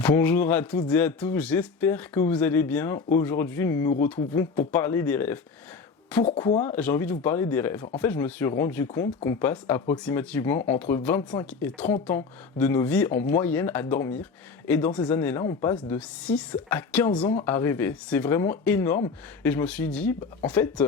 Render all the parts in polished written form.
Bonjour à toutes et à tous, j'espère que vous allez bien. Aujourd'hui, nous nous retrouvons pour parler des rêves. Pourquoi j'ai envie de vous parler des rêves? En fait, je me suis rendu compte qu'on passe approximativement entre 25 et 30 ans de nos vies en moyenne à dormir. Et dans ces années-là, on passe de 6 à 15 ans à rêver. C'est vraiment énorme. Et je me suis dit, en fait,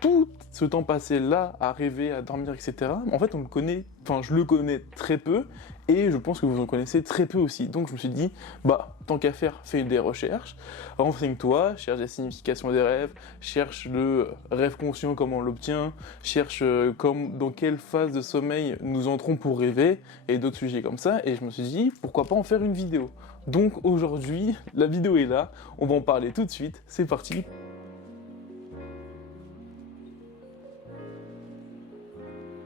tout ce temps passé là à rêver, à dormir, etc., en fait, on le connaît, enfin, je le connais très peu, et je pense que vous en connaissez très peu aussi. Donc, je me suis dit, bah, tant qu'à faire, fais des recherches, renseigne-toi, cherche des significations des rêves, cherche le rêve conscient, comment on l'obtient, cherche dans quelle phase de sommeil nous entrons pour rêver, et d'autres sujets comme ça, et je me suis dit, pourquoi pas en faire une vidéo. Donc, aujourd'hui, la vidéo est là, on va en parler tout de suite, c'est parti.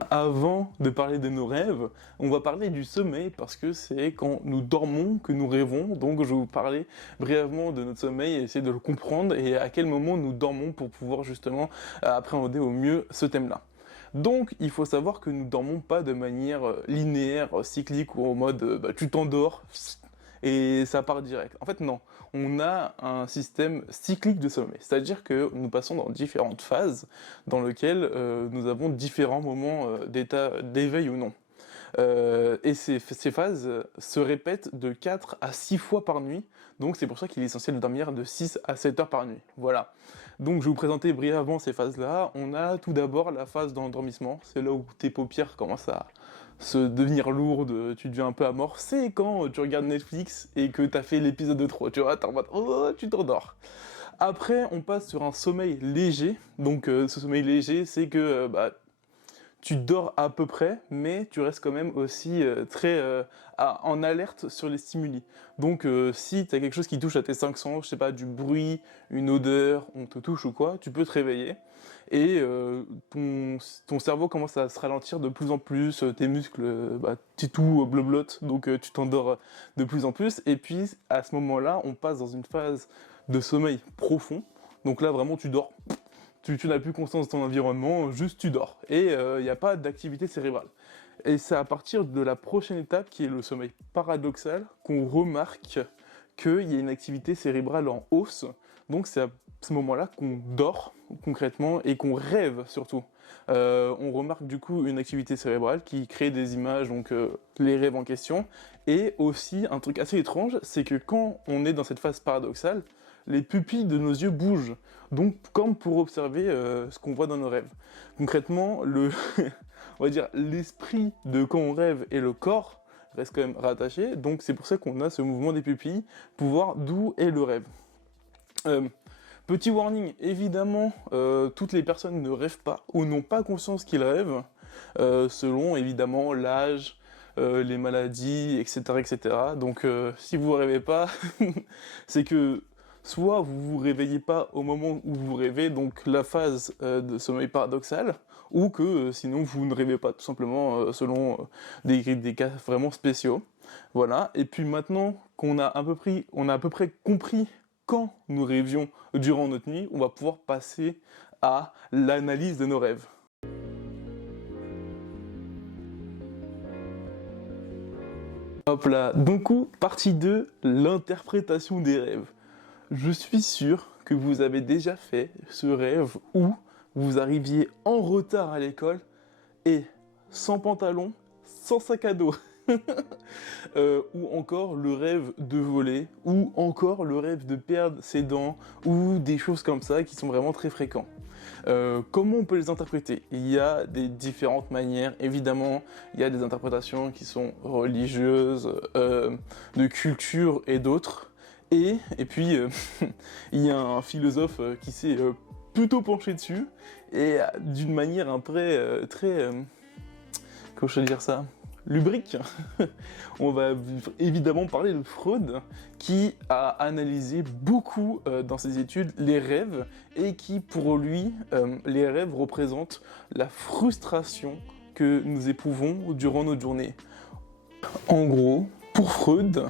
Avant de parler de nos rêves, on va parler du sommeil parce que c'est quand nous dormons que nous rêvons. Donc je vais vous parler brièvement de notre sommeil et essayer de le comprendre et à quel moment nous dormons pour pouvoir justement appréhender au mieux ce thème-là. Donc il faut savoir que nous dormons pas de manière linéaire, cyclique ou en mode tu t'endors et ça part direct. En fait non, on a un système cyclique de sommeil, c'est-à-dire que nous passons dans différentes phases dans lesquelles nous avons différents moments d'état d'éveil ou non. Et ces phases se répètent de 4 à 6 fois par nuit, donc c'est pour ça qu'il est essentiel de dormir de 6 à 7 heures par nuit. Voilà. Donc je vais vous présenter brièvement ces phases-là. On a tout d'abord la phase d'endormissement, c'est là où tes paupières commencent à se devenir lourdes, tu deviens un peu amorphe. C'est quand tu regardes Netflix et que t'as fait l'épisode de trop, tu vois, t'es en mode oh, tu t'endors. Après, on passe sur un sommeil léger. Donc ce sommeil léger, c'est que tu dors à peu près, mais tu restes quand même aussi très en alerte sur les stimuli. Donc si tu as quelque chose qui touche à tes cinq sens, je sais pas, du bruit, une odeur, on te touche ou quoi, tu peux te réveiller. Et ton cerveau commence à se ralentir de plus en plus, tes muscles, t'es tout bleu-blotte, donc tu t'endors de plus en plus. Et puis à ce moment-là, on passe dans une phase de sommeil profond. Donc là, vraiment, tu dors. Tu n'as plus conscience de ton environnement, juste tu dors. Et il n'y a pas d'activité cérébrale. Et c'est à partir de la prochaine étape, qui est le sommeil paradoxal, qu'on remarque qu'il y a une activité cérébrale en hausse. Donc c'est à ce moment-là qu'on dort concrètement et qu'on rêve surtout. On remarque du coup une activité cérébrale qui crée des images, donc les rêves en question. Et aussi un truc assez étrange, c'est que quand on est dans cette phase paradoxale, les pupilles de nos yeux bougent, donc comme pour observer ce qu'on voit dans nos rêves. Concrètement, on va dire l'esprit de quand on rêve et le corps restent quand même rattachés, donc c'est pour ça qu'on a ce mouvement des pupilles pour voir d'où est le rêve. Petit warning, évidemment, toutes les personnes ne rêvent pas ou n'ont pas conscience qu'ils rêvent, selon évidemment l'âge, les maladies, etc., etc. Donc si vous rêvez pas, c'est que soit vous vous réveillez pas au moment où vous rêvez, donc la phase de sommeil paradoxal, ou que sinon vous ne rêvez pas, tout simplement selon des cas vraiment spéciaux. Voilà, et puis maintenant qu'on a on a à peu près compris quand nous rêvions durant notre nuit, on va pouvoir passer à l'analyse de nos rêves. Hop là, donc partie 2, l'interprétation des rêves. Je suis sûr que vous avez déjà fait ce rêve où vous arriviez en retard à l'école et sans pantalon, sans sac à dos. Ou encore le rêve de voler, ou encore le rêve de perdre ses dents, ou des choses comme ça qui sont vraiment très fréquents. Comment on peut les interpréter? Il y a des différentes manières, évidemment, il y a des interprétations qui sont religieuses, de culture et d'autres. Et puis, il y a un philosophe qui s'est plutôt penché dessus, et d'une manière un peu très... comment je peux dire ça? Lubrique. On va évidemment parler de Freud, qui a analysé beaucoup dans ses études les rêves, et qui pour lui, les rêves représentent la frustration que nous éprouvons durant notre journée. En gros, pour Freud,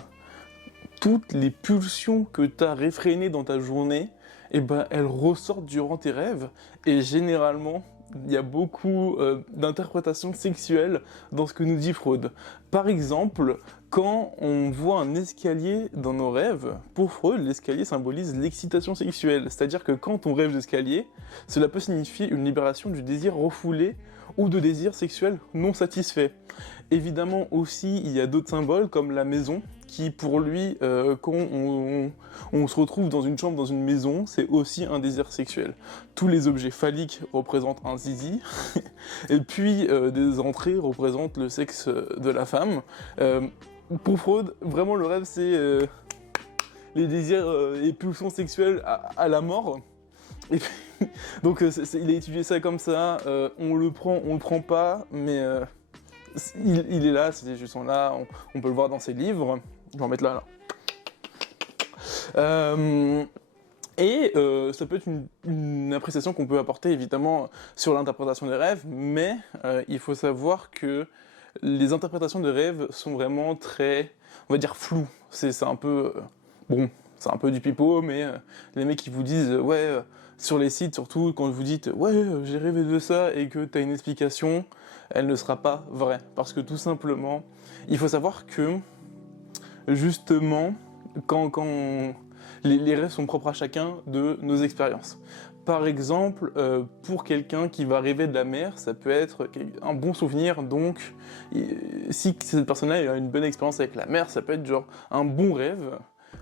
toutes les pulsions que tu as réfrénées dans ta journée, eh ben, elles ressortent durant tes rêves, et généralement, il y a beaucoup d'interprétations sexuelles dans ce que nous dit Freud. Par exemple, quand on voit un escalier dans nos rêves, pour Freud, l'escalier symbolise l'excitation sexuelle. C'est-à-dire que quand on rêve d'escalier, cela peut signifier une libération du désir refoulé ou de désir sexuel non satisfait. Évidemment aussi, il y a d'autres symboles comme la maison, qui pour lui, quand on se retrouve dans une chambre, dans une maison, c'est aussi un désir sexuel. Tous les objets phalliques représentent un zizi, et puis des entrées représentent le sexe de la femme. Pour Freud, vraiment le rêve c'est les désirs et pulsions sexuelles à la mort. Et puis, donc il a étudié ça comme ça, on le prend pas, mais il est là, ces études sont là, on peut le voir dans ses livres. Je vais en mettre là. Ça peut être une appréciation qu'on peut apporter évidemment sur l'interprétation des rêves, mais il faut savoir que les interprétations de rêves sont vraiment très, on va dire, floues. C'est un peu, bon, c'est un peu du pipeau, mais les mecs qui vous disent, ouais, sur les sites, surtout quand vous dites, ouais, j'ai rêvé de ça, et que t'as une explication, elle ne sera pas vraie. Parce que tout simplement, il faut savoir que, justement, quand les rêves sont propres à chacun de nos expériences. Par exemple, pour quelqu'un qui va rêver de la mer, ça peut être un bon souvenir, donc si cette personne-là a une bonne expérience avec la mer, ça peut être genre un bon rêve,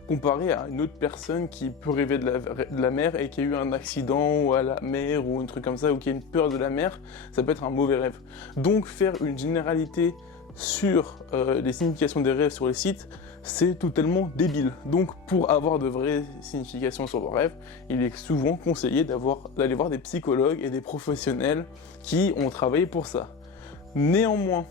comparé à une autre personne qui peut rêver de la mer et qui a eu un accident ou à la mer ou un truc comme ça, ou qui a une peur de la mer, ça peut être un mauvais rêve. Donc faire une généralité sur les significations des rêves sur les sites, c'est totalement débile. Donc pour avoir de vraies significations sur vos rêves, il est souvent conseillé d'aller voir des psychologues et des professionnels qui ont travaillé pour ça. Néanmoins,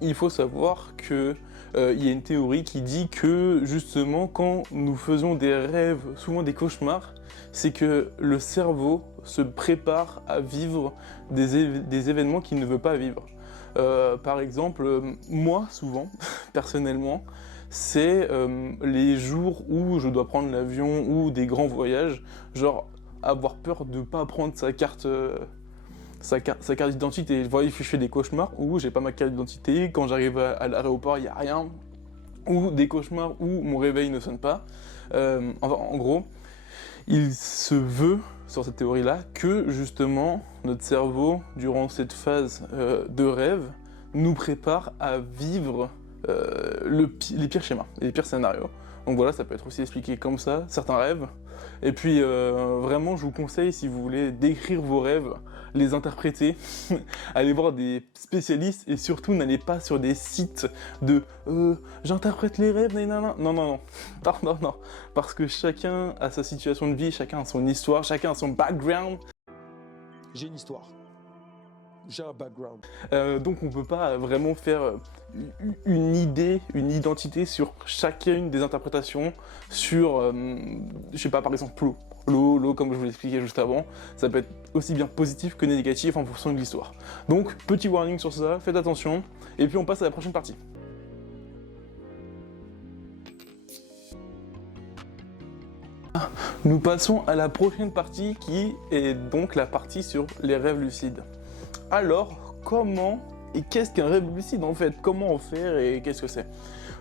il faut savoir que il y a une théorie qui dit que justement quand nous faisons des rêves, souvent des cauchemars, c'est que le cerveau se prépare à vivre des événements qu'il ne veut pas vivre. Par exemple, moi souvent, personnellement, c'est les jours où je dois prendre l'avion ou des grands voyages, genre avoir peur de ne pas prendre sa carte d'identité. Vous voyez, je fais des cauchemars où j'ai pas ma carte d'identité, quand j'arrive à l'aéroport, il n'y a rien, ou des cauchemars où mon réveil ne sonne pas. En gros, il se veut, sur cette théorie-là, que justement notre cerveau, durant cette phase de rêve, nous prépare à vivre les pires schémas, les pires scénarios. Donc voilà, ça peut être aussi expliqué comme ça, certains rêves. Et puis vraiment, je vous conseille, si vous voulez décrire vos rêves, les interpréter, allez voir des spécialistes et surtout n'allez pas sur des sites de j'interprète les rêves, non, parce que chacun a sa situation de vie, chacun a son histoire, chacun a son background. J'ai une histoire. J'ai un background. Donc on peut pas vraiment faire une idée, une identité sur chacune des interprétations, sur, je sais pas, par exemple l'eau, comme je vous l'expliquais juste avant, ça peut être aussi bien positif que négatif en fonction de l'histoire. Donc petit warning sur ça, faites attention, et puis on passe à la prochaine partie. Nous passons à la prochaine partie qui est donc la partie sur les rêves lucides. Alors, comment et qu'est-ce qu'un rêve lucide en fait? Comment en faire et qu'est-ce que c'est?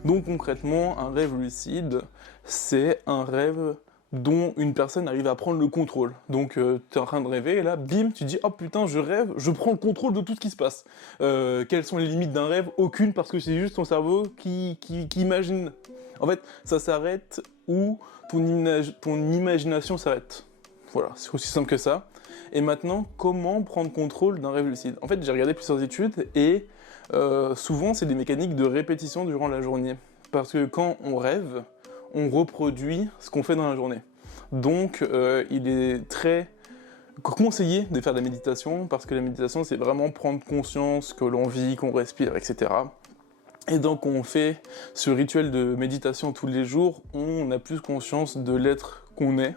Donc concrètement, un rêve lucide, c'est un rêve dont une personne arrive à prendre le contrôle. Donc tu es en train de rêver et là, bim, tu dis « Oh putain, je rêve, je prends le contrôle de tout ce qui se passe. » Quelles sont les limites d'un rêve? Aucune, parce que c'est juste ton cerveau qui imagine. En fait, ça s'arrête où ton imagination s'arrête. Voilà, c'est aussi simple que ça. Et maintenant, comment prendre contrôle d'un rêve lucide? En fait, j'ai regardé plusieurs études et souvent, c'est des mécaniques de répétition durant la journée. Parce que quand on rêve, on reproduit ce qu'on fait dans la journée. Donc, il est très conseillé de faire de la méditation parce que la méditation, c'est vraiment prendre conscience que l'on vit, qu'on respire, etc. Et donc, on fait ce rituel de méditation tous les jours, on a plus conscience de l'être qu'on est.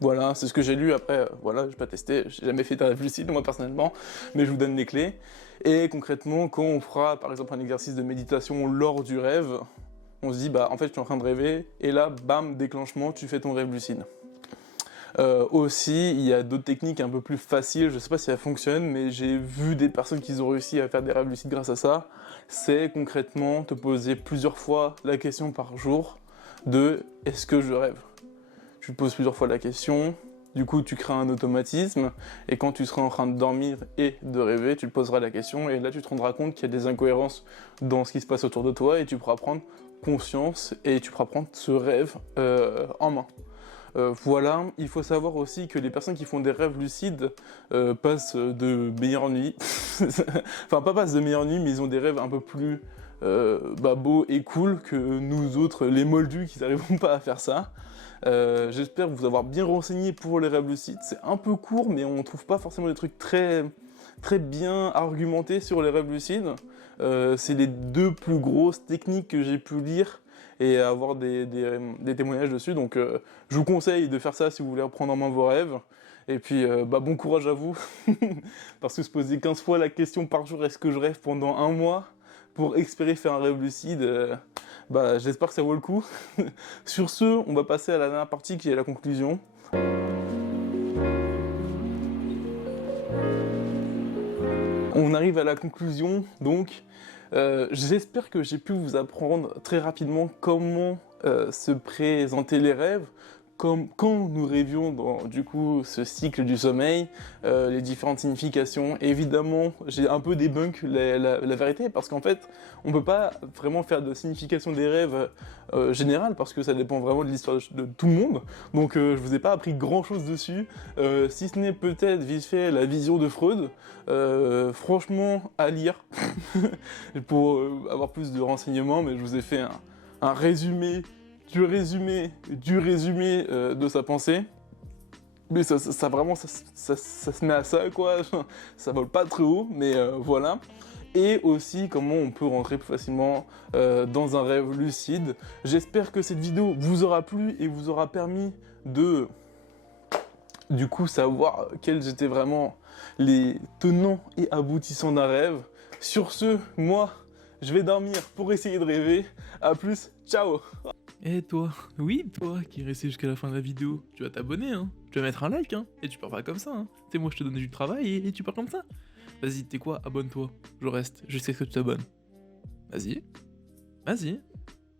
Voilà, c'est ce que j'ai lu. Après, voilà, j'ai pas testé, j'ai jamais fait de rêve lucide moi personnellement, mais je vous donne les clés. Et concrètement, quand on fera par exemple un exercice de méditation lors du rêve, on se dit bah en fait tu es en train de rêver, et là bam, déclenchement, tu fais ton rêve lucide. Aussi, il y a d'autres techniques un peu plus faciles, je sais pas si elles fonctionnent, mais j'ai vu des personnes qui ont réussi à faire des rêves lucides grâce à ça. C'est concrètement te poser plusieurs fois la question par jour de « est-ce que je rêve ?» Tu te poses plusieurs fois la question, du coup tu crées un automatisme, et quand tu seras en train de dormir et de rêver, tu te poseras la question, et là tu te rendras compte qu'il y a des incohérences dans ce qui se passe autour de toi, et tu pourras prendre conscience, et tu pourras prendre ce rêve en main. Voilà, il faut savoir aussi que les personnes qui font des rêves lucides passent de meilleures nuits. Enfin, pas passent de meilleures nuits, mais ils ont des rêves un peu plus beaux et cool que nous autres, les moldus, qui n'arrivons pas à faire ça. J'espère vous avoir bien renseigné pour les rêves lucides. C'est un peu court, mais on trouve pas forcément des trucs très bien argumentés sur les rêves lucides. C'est les deux plus grosses techniques que j'ai pu lire et avoir des témoignages dessus, donc je vous conseille de faire ça si vous voulez reprendre en main vos rêves, et puis bon courage à vous, parce que se poser 15 fois la question par jour, est-ce que je rêve pendant un mois, pour espérer faire un rêve lucide, j'espère que ça vaut le coup. Sur ce, on va passer à la dernière partie qui est la conclusion. On arrive à la conclusion, donc j'espère que j'ai pu vous apprendre très rapidement comment se présenter les rêves, comme quand nous rêvions dans du coup ce cycle du sommeil, les différentes significations. Évidemment, j'ai un peu débunk la vérité, parce qu'en fait, on peut pas vraiment faire de signification des rêves générale, parce que ça dépend vraiment de l'histoire de tout le monde. Donc je vous ai pas appris grand chose dessus, si ce n'est peut-être vite fait la vision de Freud. Franchement, à lire pour avoir plus de renseignements, mais je vous ai fait un résumé du résumé de sa pensée. Mais ça vraiment, ça se met à ça, quoi. Ça vole pas très haut, mais voilà. Et aussi comment on peut rentrer plus facilement dans un rêve lucide. J'espère que cette vidéo vous aura plu et vous aura permis de, du coup, savoir quels étaient vraiment les tenants et aboutissants d'un rêve. Sur ce, moi, je vais dormir pour essayer de rêver. A plus, ciao! Et toi, oui, toi qui est resté jusqu'à la fin de la vidéo, tu vas t'abonner, hein, tu vas mettre un like, hein, et tu pars pas comme ça, hein. Tu sais, moi je te donne du travail et tu pars comme ça. Vas-y, t'es quoi, abonne-toi, je reste jusqu'à ce que tu t'abonnes. Vas-y,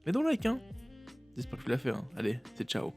mets ton like, hein. J'espère que tu l'as fait, hein. Allez, c'est ciao.